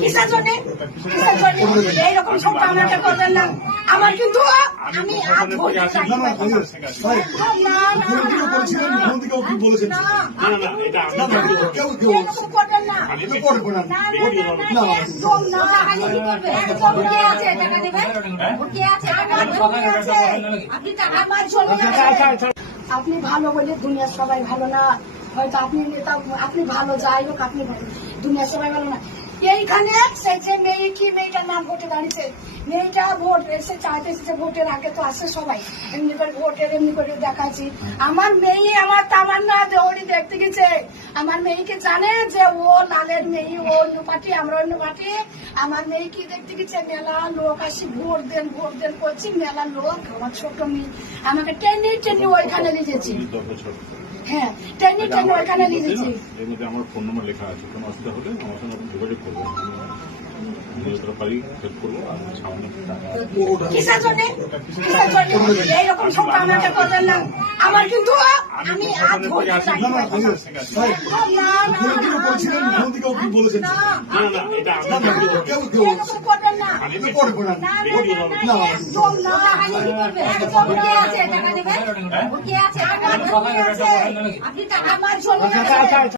কিসের জন্য এইরকম সব কামনাটা করবেন না। আমার কিন্তু আমি হাত ধরতে চাই না। আপনি ভালো বলে দুনিয়ার সবাই ভালো না, হয়তো আপনি নেতা, আপনি ভালো, যাই হোক আপনি ভালো, দুনিয়ার সবাই ভালো না। এইখানে সেই যে মেয়েটার নাম ভোটে দাঁড়িয়েছে, মেয়েটা ভোট এসে চাইতে এসেছে, ভোটের আগে তো আসে সবাই এমনি করে ভোটের এমনি করে দেখাচ্ছি। আমার মেয়ে আমার তামান্না ওরই দেখতে গেছে, আমার মেয়েকে জানে যে ও লালের মেয়ে, ও অন্য পার্টি, আমরা অন্য পার্টি। আমার মেয়ে কি দেখতে গেছে, মেলা লোক আসি ভোট দেন করছি, মেলা লোক। আমার ছোট মেয়ে আমাকে টেনে ওইখানে লিখেছি, হ্যাঁ টেনে ওইখানে লিখেছি। এর মধ্যে আমার ফোন নম্বর লেখা আছে, কোনো অসুবিধা হলে আমার সঙ্গে আপনি যোগাযোগ করবেন, যতটা পারি হেল্প করবো। আর সামান্য কিসের জন্য এইরকম সব কামনাটা করবেন না। আমার কিন্তু আমি হাত ধরতে চাই না। আমার